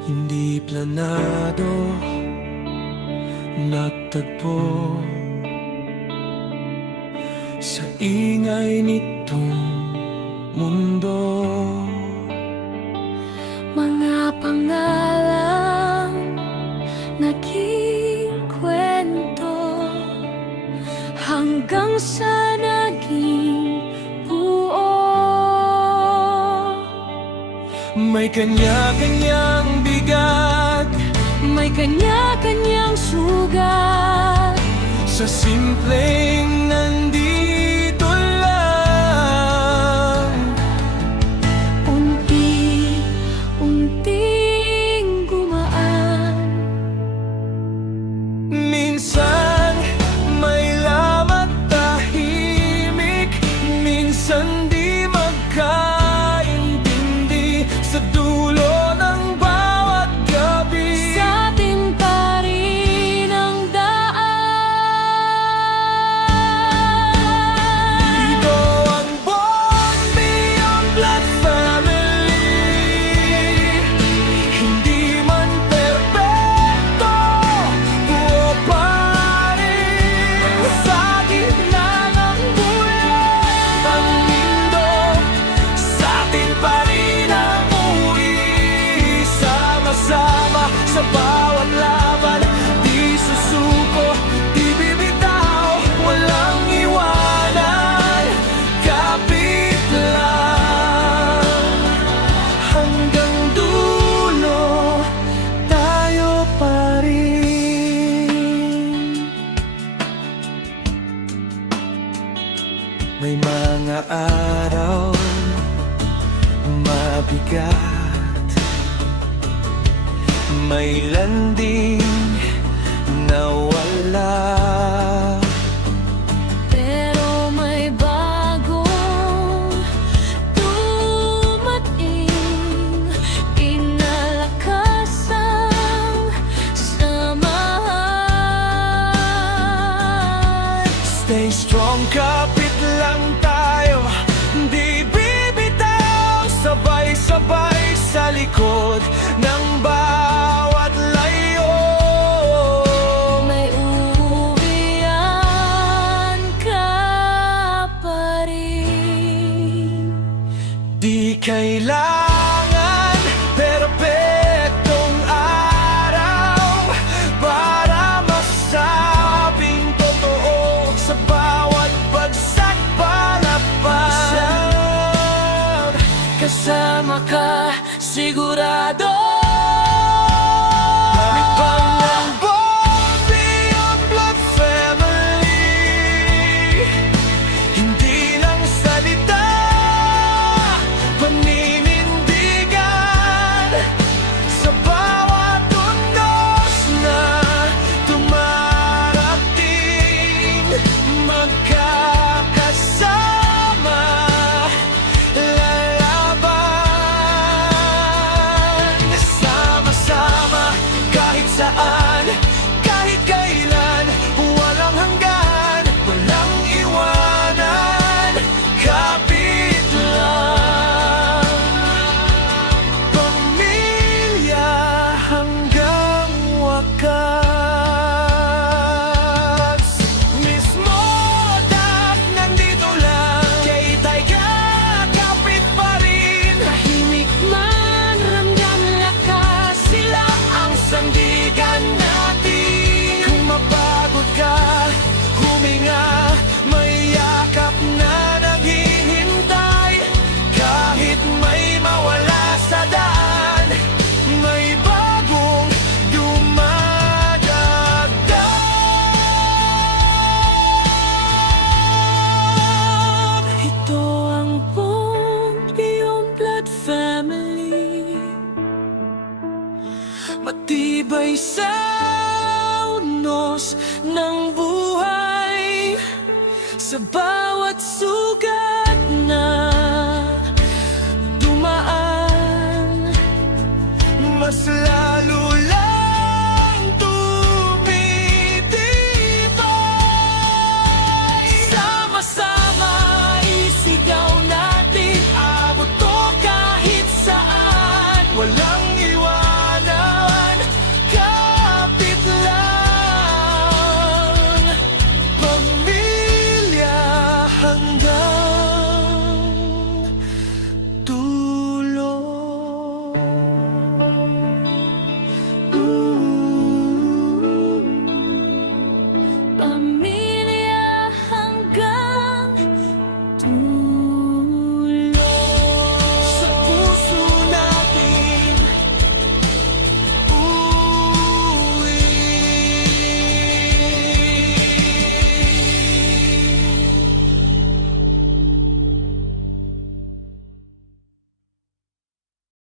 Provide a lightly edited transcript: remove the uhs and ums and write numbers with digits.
Hindi planado, natagpo sa ingay nitong mundo. Mga pangalang naging kwento hanggang sa naging buo. May kanya-kanyang bigat, May kanya-kanyang sugat sa simpleng nandito lang. Unti-unting gumaan. Minsan may lamat tahimik, minsan di magkaintindi sa dulo ng bawat gabi. Sa atin pa rin ang daan. Ito ang Born Beyond Blood Family. Hindi man perpekto, buo pa rin sa gitna ng buhay ng mundo. Sa atin pa rin ang uwi, sama-sama sa bawat laban. Di susuko, di bibitaw, walang iwanan. Kapit lang hanggang dulo, tayo pa rin. May mga araw mabigat, may landing nawala. Pero may bagong dumating, pinalakas ang samahan. Stay strong, kapit lang tayo, di bibitaw, sabay-sabay sa likod ng bawat layo. May uuwian ka pa rin. Di kailangan perpektong araw para masabing totoo. Sa bawat bagsak palapag, kasama ka sigurado. Ito ang Born Beyond Blood Family. Hindi lang salita, paninindigan sa bawat unos na dumarating. Magkakasama, lalaban, sama-sama kahit saan, kahit kailan, walang hanggan, walang iwanan. Kapit lang, pamilya hanggang wakas. Mismo dap nandito lang, kay Taiga kapit pa rin. Tahimik man, ramdam lakas, Sila ang sandigan natin. Kung mapagod ka, huminga, may yakap na naghihintay. Kahit may mawala sa daan, may bagong dumadagdag. ito ang Born Beyond Blood Family. Matibay sa unos ng buhay, sa bawat sugat na dumaan, mas lalo